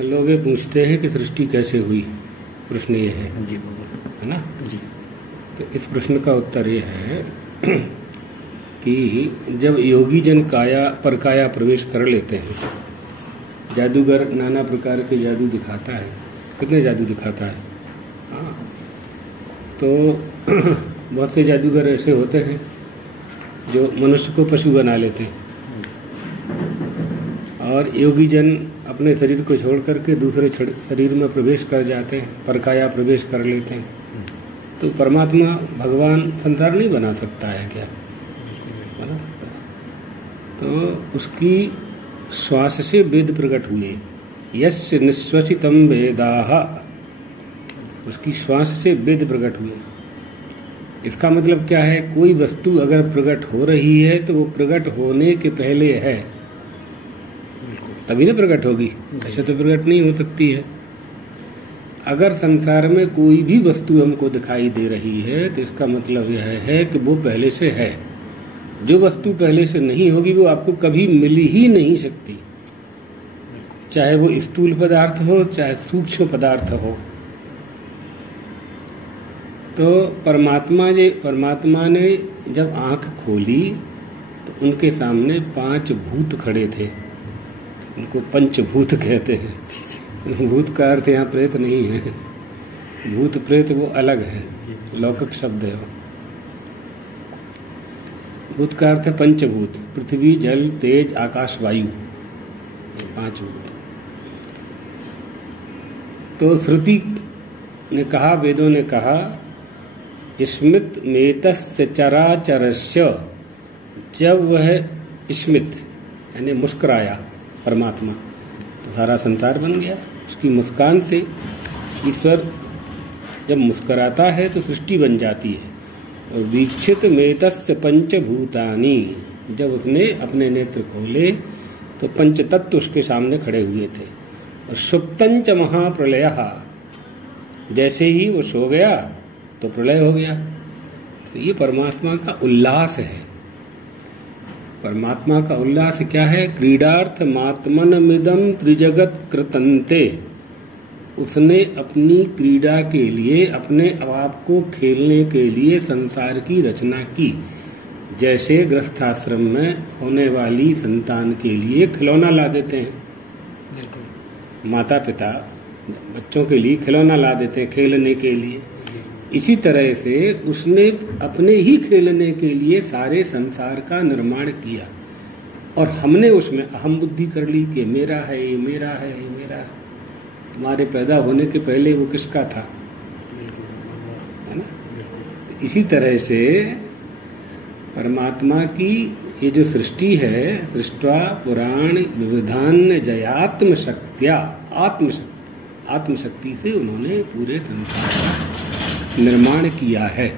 लोग ये पूछते हैं कि सृष्टि कैसे हुई। प्रश्न ये है जी है ना जी। तो इस प्रश्न का उत्तर ये है कि जब योगी जन काया प्रवेश कर लेते हैं, जादूगर नाना प्रकार के जादू दिखाता है, कितने जादू दिखाता है। हाँ, तो बहुत से जादूगर ऐसे होते हैं जो मनुष्य को पशु बना लेते हैं, और योगी जन अपने शरीर को छोड़ करके दूसरे शरीर में प्रवेश कर जाते हैं, परकाया प्रवेश कर लेते हैं। तो परमात्मा भगवान संसार नहीं बना सकता है क्या? बना सकता है। तो उसकी श्वास से वेद प्रकट हुए, यस्य निश्वसितम वेदाः, उसकी श्वास से वेद प्रकट हुए। इसका मतलब क्या है? कोई वस्तु अगर प्रकट हो रही है तो वो प्रकट होने के पहले है, तभी ना प्रकट होगी, ऐसे तो प्रकट नहीं हो सकती है। अगर संसार में कोई भी वस्तु हमको दिखाई दे रही है तो इसका मतलब यह है कि वो पहले से है। जो वस्तु पहले से नहीं होगी वो आपको कभी मिल ही नहीं सकती, चाहे वो स्थूल पदार्थ हो चाहे सूक्ष्म पदार्थ हो। तो परमात्मा ने जब आंख खोली तो उनके सामने 5 भूत खड़े थे, उनको पंचभूत कहते हैं। भूत का अर्थ यहाँ प्रेत नहीं है, भूत प्रेत वो अलग है, लौकिक शब्द है वो। भूत का अर्थ है पंचभूत, पृथ्वी जल तेज आकाश वायु, 5 भूत। तो श्रुति ने कहा, वेदों ने कहा, स्मित मेतस्य चराचरस्य, जब वह स्मित यानी मुस्कुराया परमात्मा तो सारा संसार बन गया। उसकी मुस्कान से ईश्वर जब मुस्कुराता है तो सृष्टि बन जाती है। और वीक्षित मेतस्य पंचभूतानि, जब उसने अपने नेत्र खोले तो पंचतत्व उसके सामने खड़े हुए थे। और सुप्तंच महाप्रलयः, जैसे ही वो सो गया तो प्रलय हो गया। तो ये परमात्मा का उल्लास है। परमात्मा का उल्लास क्या है? क्रीडार्थ मात्मनमिदं त्रिजगत कृतन्ते, उसने अपनी क्रीड़ा के लिए, अपने आप को खेलने के लिए संसार की रचना की। जैसे गृहस्थाश्रम में होने वाली संतान के लिए खिलौना ला देते हैं, माता पिता बच्चों के लिए खिलौना ला देते हैं खेलने के लिए। इसी तरह से उसने अपने ही खेलने के लिए सारे संसार का निर्माण किया, और हमने उसमें अहम बुद्धि कर ली कि मेरा है, ये मेरा है, ये मेरा है। तुम्हारे पैदा होने के पहले वो किसका था, है ना? इसी तरह से परमात्मा की ये जो सृष्टि है, सृष्टा पुराण विविधान जयात्म शक्त्या, आत्मशक्ति से उन्होंने पूरे संसार का निर्माण किया है।